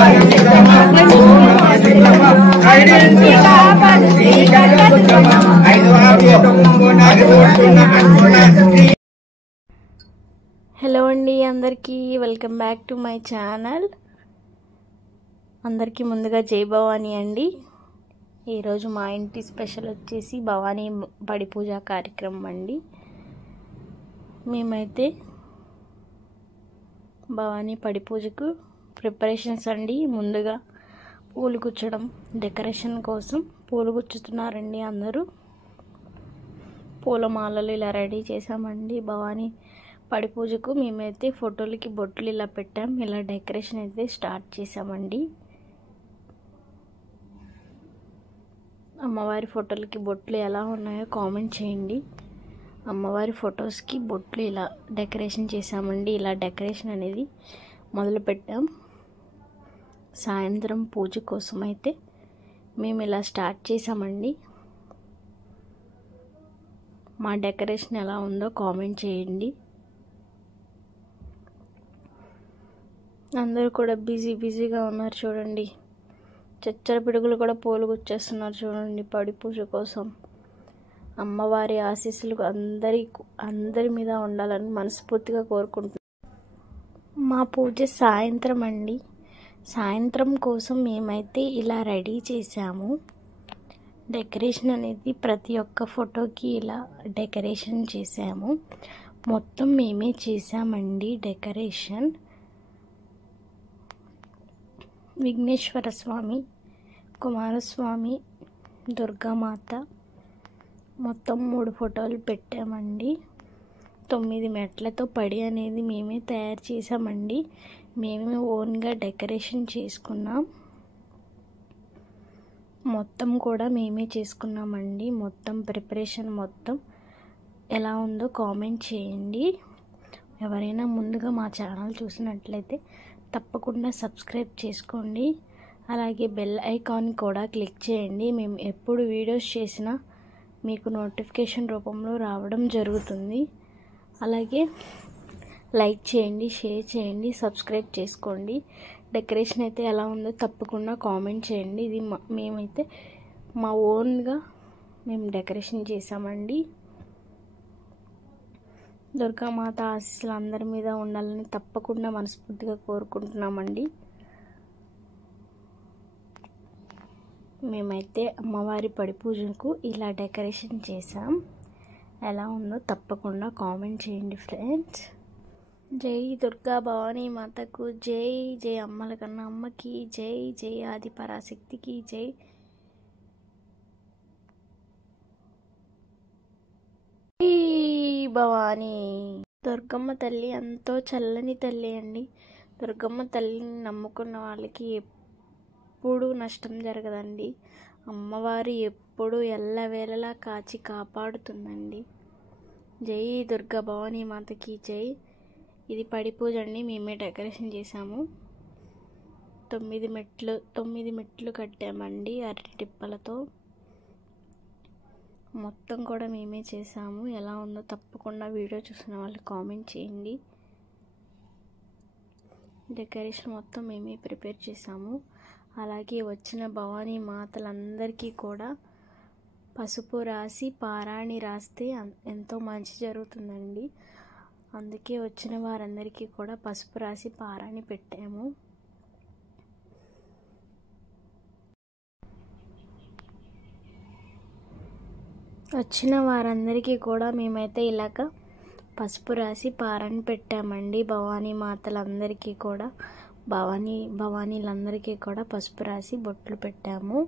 Hello అండి, అందరికీ welcome back to my channel. అందరికీ ముందుగా జై భవానీ అండి. ఈరోజు మా ఇంటి స్పెషల్ వచ్చేసి భవానీ పడి పూజ కార్యక్రమం అండి. మేమైతే భవానీ పడి పూజకు ప్రిపరేషన్స్ అండి. ముందుగా పూలు గుచ్చడం, డెకరేషన్ కోసం పూలు గుచ్చుతున్నారండి. అందరూ పూలమాలలు ఇలా రెడీ చేసామండి. భవానీ పడి పూజకు మేమైతే ఫోటోలకి బొట్లు ఇలా పెట్టాం. ఇలా డెకరేషన్ అయితే స్టార్ట్ చేసామండి. అమ్మవారి ఫోటోలకి బొట్లు ఎలా ఉన్నాయో కామెంట్ చేయండి. అమ్మవారి ఫొటోస్కి బొట్లు ఇలా డెకరేషన్ చేసామండి. ఇలా డెకరేషన్ అనేది మొదలు పెట్టాం. సాయంత్రం పూజ కోసం అయితే మేము ఇలా స్టార్ట్ చేసామండి. మా డెకరేషన్ ఎలా ఉందో కామెంట్ చేయండి. అందరూ కూడా బిజీగా ఉన్నారు చూడండి. చచ్చర పిడుగులు కూడా పూలు గుచ్చేస్తున్నారు చూడండి పడి పూజ కోసం. అమ్మవారి ఆశీస్సులు అందరి మీద ఉండాలని మనస్ఫూర్తిగా కోరుకుంటున్నాను. మా పూజ సాయంత్రం అండి. సాయంత్రం కోసం మేమైతే ఇలా రెడీ చేసాము. డెకరేషన్ అనేది ప్రతి ఒక్క ఫోటోకి ఇలా డెకరేషన్ చేసాము. మొత్తం మేమే చేసామండి డెకరేషన్. విఘ్నేశ్వర స్వామి, కుమారస్వామి, దుర్గామాత మొత్తం 3 ఫోటోలు పెట్టామండి. 9 మెట్లతో పడి అనేది మేమే తయారు చేసామండి. మేమే ఓన్గా డెకరేషన్ చేసుకున్నాం. మొత్తం కూడా మేమే చేసుకున్నామండి. మొత్తం ప్రిపరేషన్ మొత్తం ఎలా ఉందో కామెంట్ చేయండి. ఎవరైనా ముందుగా మా ఛానల్ చూసినట్లయితే తప్పకుండా సబ్స్క్రైబ్ చేసుకోండి. అలాగే బెల్ ఐకాన్ కూడా క్లిక్ చేయండి. మేము ఎప్పుడు వీడియోస్ చేసినా మీకు నోటిఫికేషన్ రూపంలో రావడం జరుగుతుంది. అలాగే లైక్ చేయండి, షేర్ చేయండి, సబ్స్క్రైబ్ చేసుకోండి. డెకరేషన్ అయితే ఎలా ఉందో తప్పకుండా కామెంట్ చేయండి. ఇది మేమైతే మా ఓన్గా మేము డెకరేషన్ చేసామండి. దుర్గామాత ఆశీస్సులు అందరి మీద ఉండాలని తప్పకుండా మనస్ఫూర్తిగా కోరుకుంటున్నామండి. మేమైతే అమ్మవారి పడి పూజకు ఇలా డెకరేషన్ చేసాం. ఎలా ఉందో తప్పకుండా కామెంట్ చేయండి ఫ్రెండ్స్. జై దుర్గా భవానీ మాతకు జై. జై అమ్మల కన్నా అమ్మకి జై. జై ఆది పరాశక్తికి జై. భవానీ దుర్గమ్మ తల్లి ఎంతో చల్లని తల్లి అండి. దుర్గమ్మ తల్లిని నమ్ముకున్న వాళ్ళకి ఎప్పుడూ నష్టం జరగదండి. అమ్మవారు ఎప్పుడు ఎల్లవేళలా కాచి కాపాడుతుందండి. జై దుర్గా భవానీ మాతకి జై. ఇది పడి పూజ అండి. మేమే డెకరేషన్ చేసాము. 9 మెట్లు కట్టామండి అరటి టిప్పలతో. మొత్తం కూడా మేమే చేసాము. ఎలా ఉందో తప్పకుండా వీడియో చూసిన వాళ్ళు కామెంట్ చేయండి. డెకరేషన్ మొత్తం మేమే ప్రిపేర్ చేసాము. అలాగే వచ్చిన భవానీ మాతలందరికీ కూడా పసుపు రాసి పారాణి రాస్తే ఎంతో మంచి జరుగుతుందండి. అందుకే వచ్చిన వారందరికీ కూడా పసుపు రాసి పారాణి పెట్టాము. వచ్చిన వారందరికీ కూడా మేమైతే ఇలాగ పసుపు రాసి పారాణి పెట్టామండి. భవానీ మాతలందరికీ కూడా భవానీలందరికీ కూడా పసుపు రాసి బొట్లు పెట్టాము.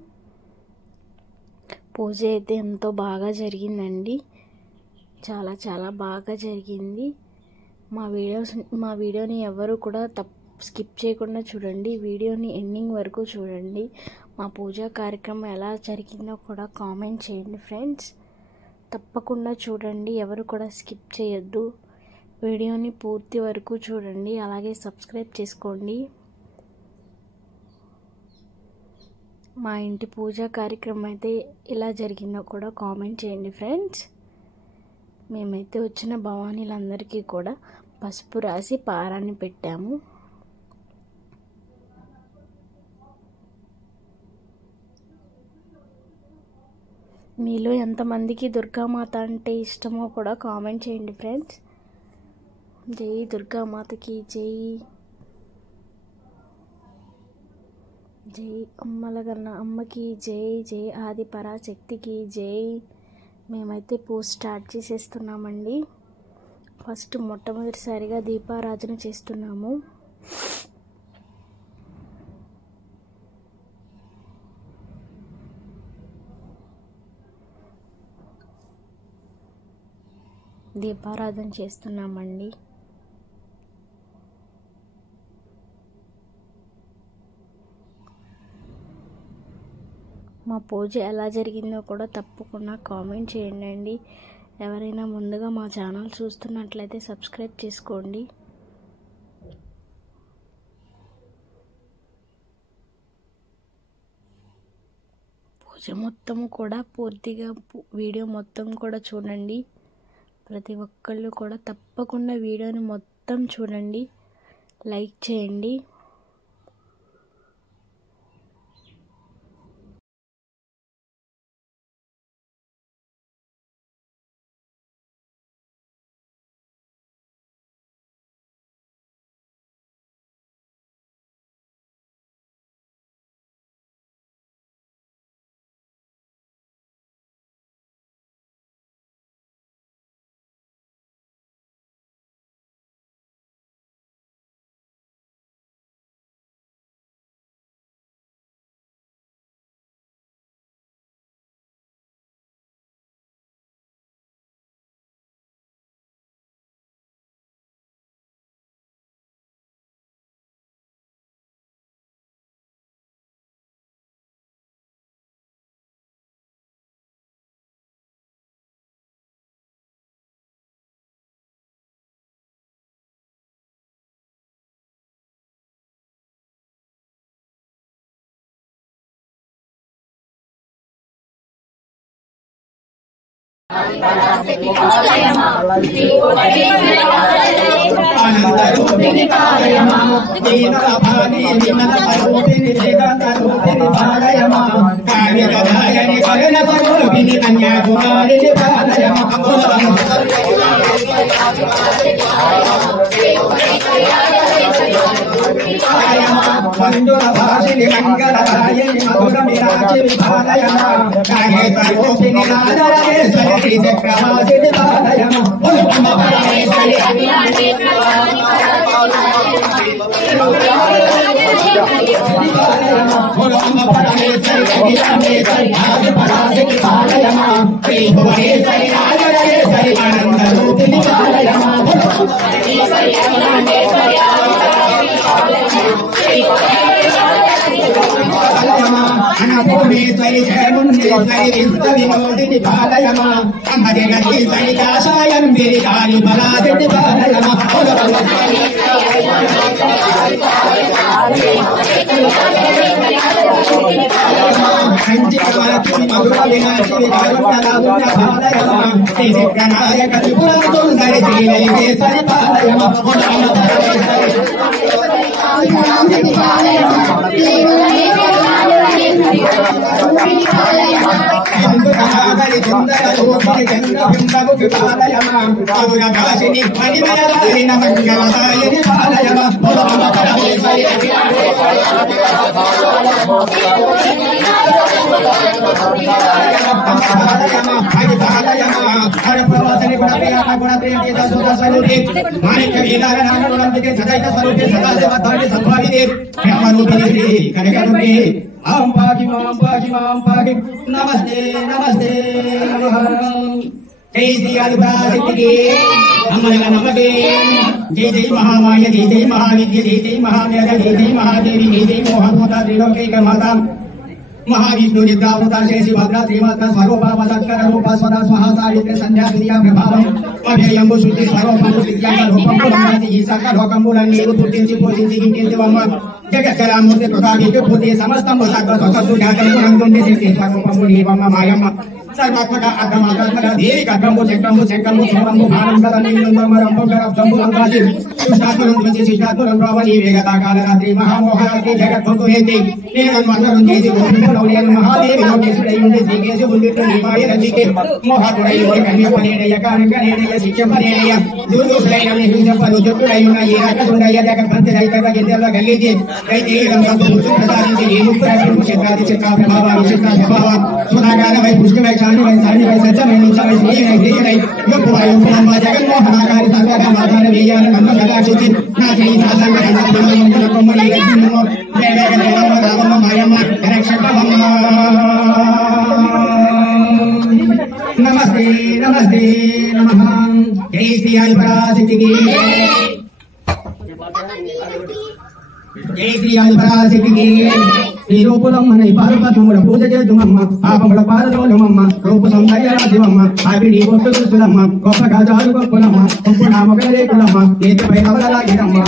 పూజ అయితే ఎంతో బాగా జరిగిందండి. చాలా బాగా జరిగింది. మా వీడియోని ఎవరు కూడా స్కిప్ చేయకుండా చూడండి. వీడియోని ఎండింగ్ వరకు చూడండి. మా పూజా కార్యక్రమం ఎలా జరిగిందో కూడా కామెంట్ చేయండి ఫ్రెండ్స్. తప్పకుండా చూడండి. ఎవరు కూడా స్కిప్ చేయొద్దు. వీడియోని పూర్తి వరకు చూడండి. అలాగే సబ్స్క్రైబ్ చేసుకోండి. మా ఇంటి పూజా కార్యక్రమం అయితే ఎలా జరిగిందో కూడా కామెంట్ చేయండి ఫ్రెండ్స్. మేమైతే వచ్చిన భవానీలందరికీ కూడా పసుపు రాసి పారాన్ని పెట్టాము. మీలో ఎంతమందికి దుర్గామాత అంటే ఇష్టమో కూడా కామెంట్ చేయండి ఫ్రెండ్స్. జై దుర్గామాతకి జై. జై అమ్మలగన్న అమ్మకి జై. జై ఆది పరాశక్తికి జై. మేమైతే పూజ స్టార్ట్ చేసేస్తున్నామండి. ఫస్ట్ మొట్టమొదటిసారిగా దీపారాధన చేస్తున్నాము. దీపారాధన చేస్తున్నామండి. మా పూజ ఎలా జరిగిందో కూడా తప్పకుండా కామెంట్ చేయండి. ఎవరైనా ముందుగా మా ఛానల్ చూస్తున్నట్లయితే సబ్స్క్రైబ్ చేసుకోండి. పూజ మొత్తం కూడా పూర్తిగా వీడియో మొత్తం కూడా చూడండి. ప్రతి ఒక్కళ్ళు కూడా తప్పకుండా వీడియోని మొత్తం చూడండి, లైక్ చేయండి. మంజులభాషిని మంగళరాయని మధురమిరాచి విభాలయమ కాగే సర్వోపిని రాజరాజేశ్వరి చక్రవాసిని బాలయమ ఉల్పమ పరమేశ్వరి ఉల్పమ పరమేశ్వరి అభిరామేశ్వరి ఆది పరాశక్తి బాలయమ శ్రీ భువనేశ్వరి రాజరాజేశ్వరి ఆనంద రూపిణి బాలయమ అన్నపూర్ణేశ్వరి జయముండేశ్వరి విశ్వ వినోదిని బాలయమ అమ్మజగదీశ్వరి కాషాయం గిరికారి పరాశక్తి బాలయమ మధుర వినాశి బాలయమ శ్రీ విఘ్ననాయక త్రిపుర సుందరి శ్రీలలితేశ్వరి బాలయమ చంద్రకాశిని మణిమయదారిణ మంగళదాయని బాలయమ హరప్రవాసని గుణప్రియ స్వరూపి మాణిక్య వీరాగణాన గుణంతికి సదైత స్వరూపి సదాశివద్వారి సంభావిదే బ్రహ్మరూపిణి శ్రీ కనకరుణి ఆం పాకి మాం పాకి నమస్తే నమస్తే నమః జై శ్రీ ఆదిపరాశక్తికి అమ్మల నమకే జై జై మహామాయ జై జై మహావిద్య జై జై మహావేద జై జై మహాదేవి జై జై మోహన్మోత త్రిలోకైక మాత महाविष्णु निद्रावृता शेषि भद्रा श्रीमात्र स्वरूपा वसत्कर रूप स्वदा स्वाहा सावित्री संध्या क्रिया प्रभावम अभयंबु शुद्धि स्वरूपम विद्या रूपम पुराणति ईशा लोकंबुलन्नीरु पुट्टिंచి పోషించి ఇంటింటివమ్మ జగత్కరామూర్తి ప్రతాపి పూర్తి సమస్తం సకల సత్సు జాతము నందుండి సిద్ధి స్వరూపము నీవమ్మ మాయమ్మ సర్వాత్మక అగ్రమాత్మక దేవి అగ్రము చక్రము చక్రము సోమము భారం గద నీలంబరం పొగరం జంబు అంగాది శిష్టాత్మరం ధ్వజి శిష్టాత్మరం రావణి వేగతా కాలరాత్రి మహామోహరాత్రి జగద్భుతు హేతి నేను మంగళం చేసి గోవిందుడు నేను మహాదేవి లోకేశుడై ఉండి శ్రీకేశు బుల్లిట్టు నివాయ రచితే మోహతుడై ఓడి కన్యపనేడయ కారంగనేడయ శిక్షపనేడయ దూదుసైన హింసపను దుట్టుడై ఉన్న ఈ రకసుండయ జగద్భంతి రైతవ గిద్దెల గల్లిది అయితే రంగంతో ప్రసాదించి ఈ ముక్కు చిత్రాది చిత్ర ప్రభావ విచిత్ర స్వభావ సుధాగాన వై పుష్టివై శాంతివై సాంతివై సత్యమై నిత్యవై శ్రీవై శ్రీవై యుక్కువై యుక్కులంబ జగన్మోహనాకారి సంగత మాధార వేయాల నన్ను కటాక్షించి నా చేయి సాధంగ కొమ్మని రక్షించము జయ వేగ దేవమ్మ రామమ్మ మాయమ్మ రక్షకమ్మ నమస్తే నమస్తే నమః జై శ్రీ ఆదిపరాశక్తికి జై శ్రీ ఆదిపరాశక్తికి శ్రీ రూపులమ్మని పార్వతమ్ముల పూజ చేద్దుమమ్మ పాపముల పాదలోనమమ్మ రూపు సౌందర్య రాశివమ్మ ఆవిడి బొట్టు చూస్తులమ్మ గొప్ప గజాలు గొప్పలమ్మ గొప్ప నామకలేకులమ్మ నేతిపై కవలలాగిరమ్మ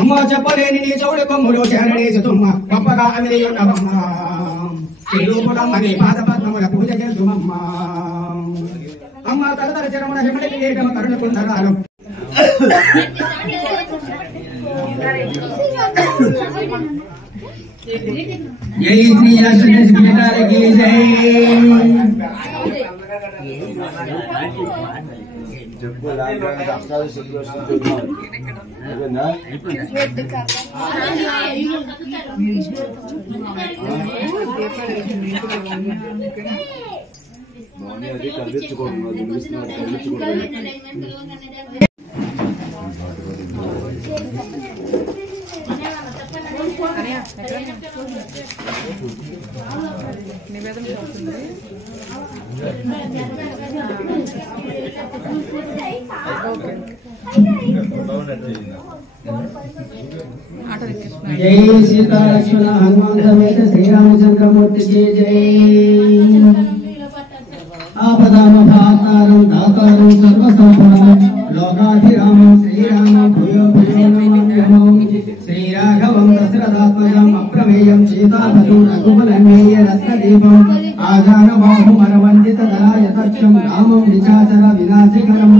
అమ్మ చెప్పలేని నీ చౌడి కొమ్ములు చేరడేసుతుమ్మ గొప్పగా అమిది ఉన్నవమ్మ శ్రీ రూపులమ్మని పాదపద్మముల పూజ చేద్దుమమ్మ అమ్మ తరతర చరమున హిమడికి ఏకమ కరుణకుందరాలు జై శ్రీ అష్టకి జై అది కదిలించుకోండి నివేదన అవుతుంది. జై సీతా లక్ష్మణ హనుమాన్ సమేత శ్రీరామచంద్రమూర్తికి జై ఆపదామభాతారం దాతారం సర్వసంపదం లోకాభిరామం శ్రీరామం భూయో భూయో నమో శ్రీరాఘవం దశరథాత్మజం అప్రమేయం సీతాపదం రఘుకులమేయ రత్నదీపం ఆధారబాహుమరవందిత దళాయతక్షం రామం నిశాచర వినాశకరం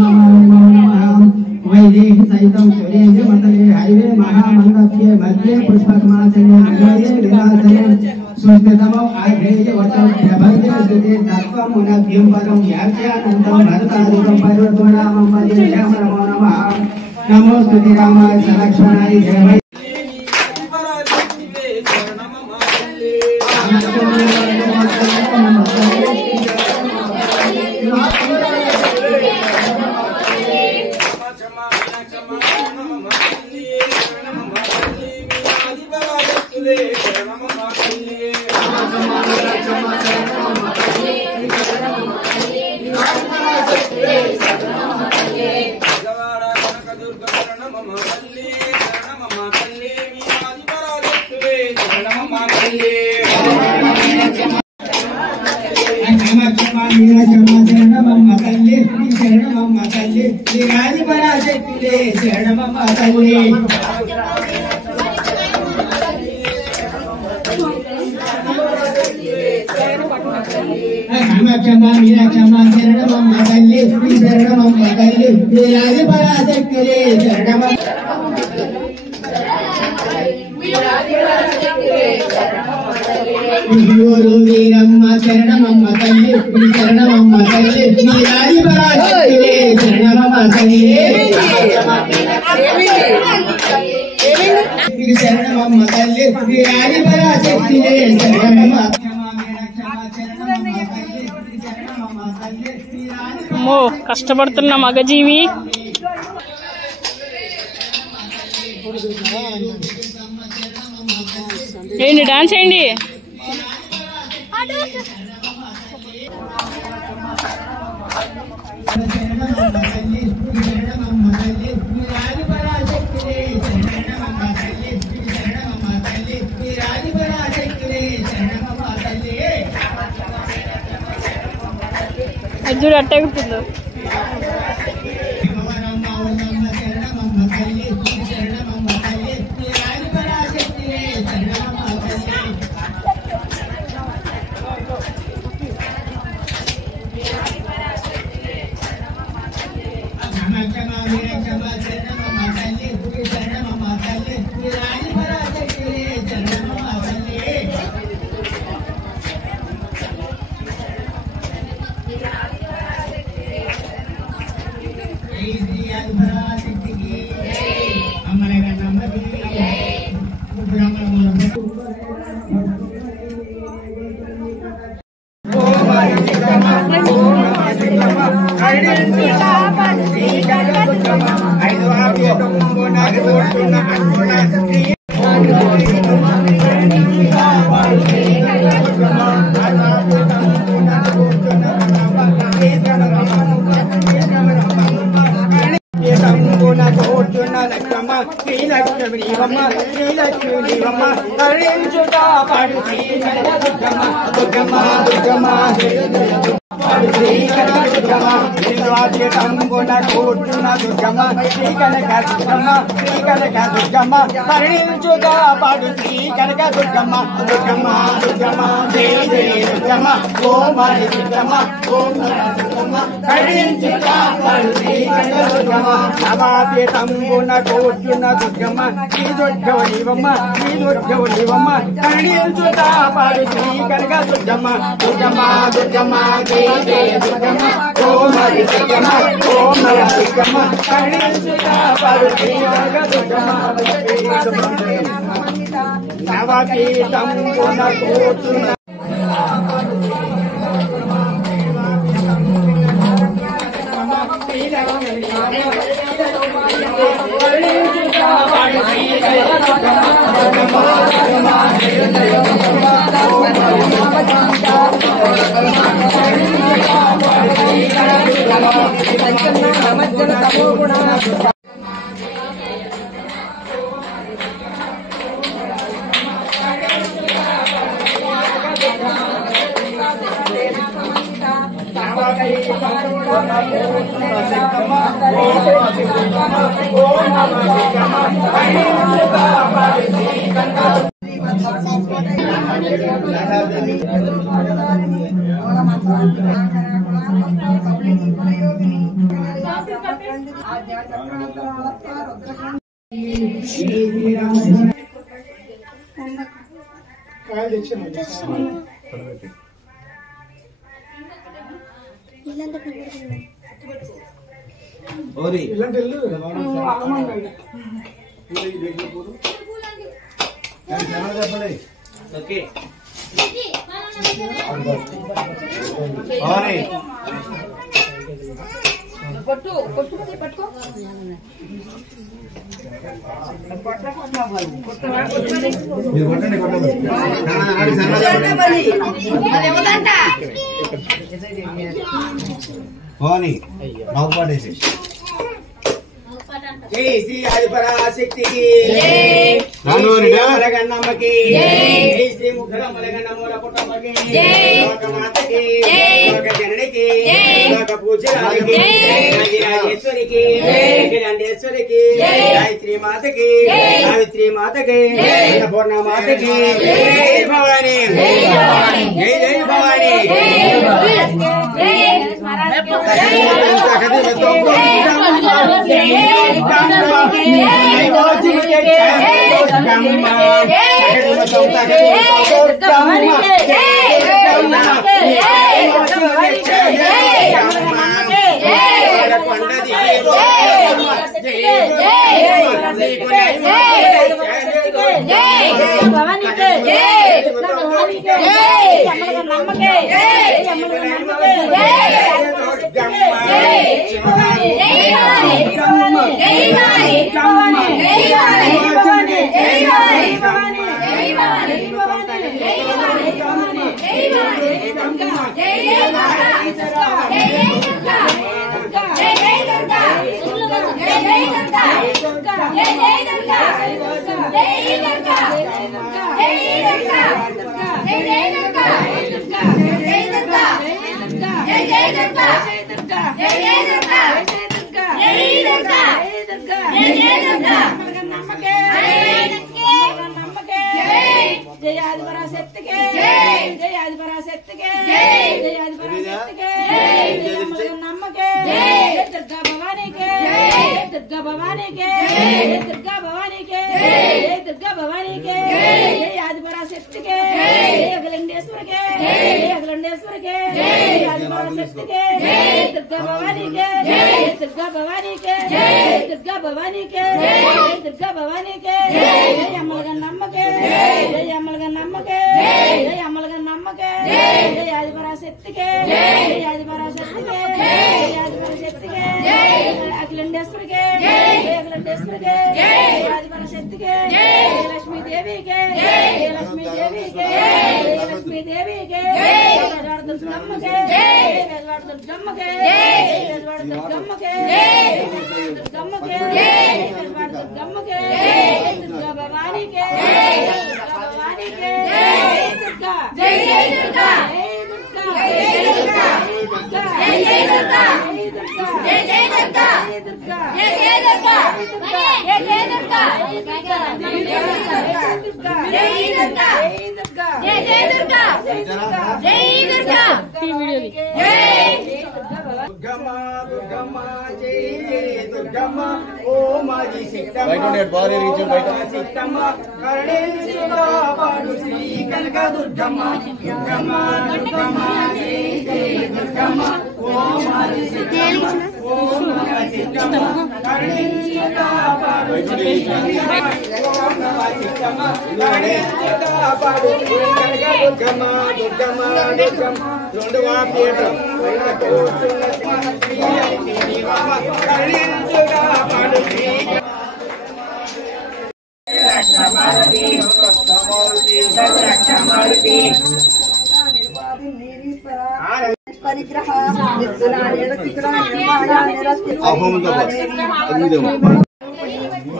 నమః వైదేహి సైతం సురేంద్ర మండలే హైవే మహామండప్యే మధ్యే పుష్పకమాచనే విలయే విలాసనే సుస్థితమో ఆగ్రేయ వచం ప్రభంజన స్తుతే తత్వమునభ్యం పరం వ్యాఖ్యానంతం భరతాదికం పర్వతోనామం వదే శ్యామరమో నమః నమో స్తుతి రామాయ లక్ష్మణాయ జయ వీరమ్మ శరణమమ్మ తల్లి శరణమమ్మ తల్లి నీరాజి పరాశక్తిలే శరణమమ్మ తల్లి శరణమమ్మ తల్లి నీరాజి పరాశక్తిలే శరణమమ్మ అమ్మో కష్టపడుతున్న మగజీవి ఏంటి డాన్స్ ఏంటి అర్జుడు అట్టగుతుందో जय श्री आदिपराशक्ति की मलगन्नम्मकी जय श्री मुखरमलगन्नमूल कुटुंबकी लोकमातकी लोकजननीकी लोकपूज्यराजकी राजेश्वरीकी अखिलांडेश्वरीकी गायत्री मातकी सावित्री मातकी अन्नपूर्णा मातकी जय भवानी जय जय भवानी जय देवी के लक्ष्मी देवी के दुर्गम के दुर्गम के दुर्गम के दुर्गम के दुर्गम के दुर्गा भवानी के भवानी के दुर्गा जय जय दुर्गा जय दुर्गा जय जय दुर्गा जय जय दुर्गा जय जय दुर्गा जय जय दुर्गा जय जय दुर्गा जय दुर्गा जय जय दुर्गा जय दुर्गा दुर्गम्मा दुर्गम्मा जय जय दुर्गम्मा ओ माजी सिद्धम्मा सिद्धम्मा कर्णेश्वरा भानुश्री कनक दुर्गम्मा दुर्गम्मा दुर्गम्मा जय जय दुर्गम्मा ओ माजी सिद्धम्मा ओ माजी सिद्धम्मा कर्णेश्वरा भानुश्री सिद्धम्मा कर्णेश्वरा भानुश्री कनक दुर्गम्मा दुर्गम्मा दुर्गम्मा रोंडवा पीठम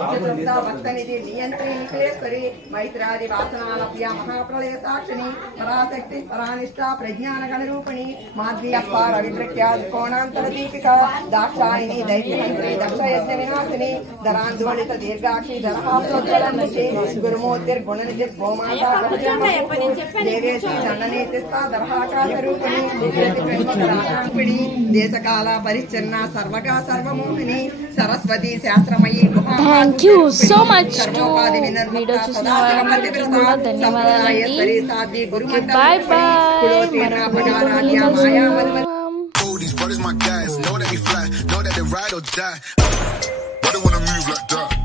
भक्तनिधि नियंत्री निकलेश्वरी मैत्रादि वासनालभ्य महाप्रलय साक्षिणी पराशक्ति परानिष्ठा प्रज्ञान गणरूपिणी माध्वीयप्पा रविप्रख्या कोणांतर दीपिका दाक्षायिनी दैत्यहंत्री दक्षयज्ञ विनाशिनी धरांध्वलित दीर्घाक्षी धरहासोज्जलन्मुखी गुरुमूर्तिर्गुणनिधि गोमाता देवेशी दंडनीतिस्था दरहाकाशरूपिणी प्रमुखराकांपिणी देशकाल परिच्छिन्ना सर्वगा सर्वमोहिनी Saraswati शास्त्रमयी Thank you so much to video చూసిన వాళ్ళందరికీ కూడా ధన్యవాదాలండి. Bye bye. These brothers my guys, know that we fly, know that they ride or die. Why they wanna move like that?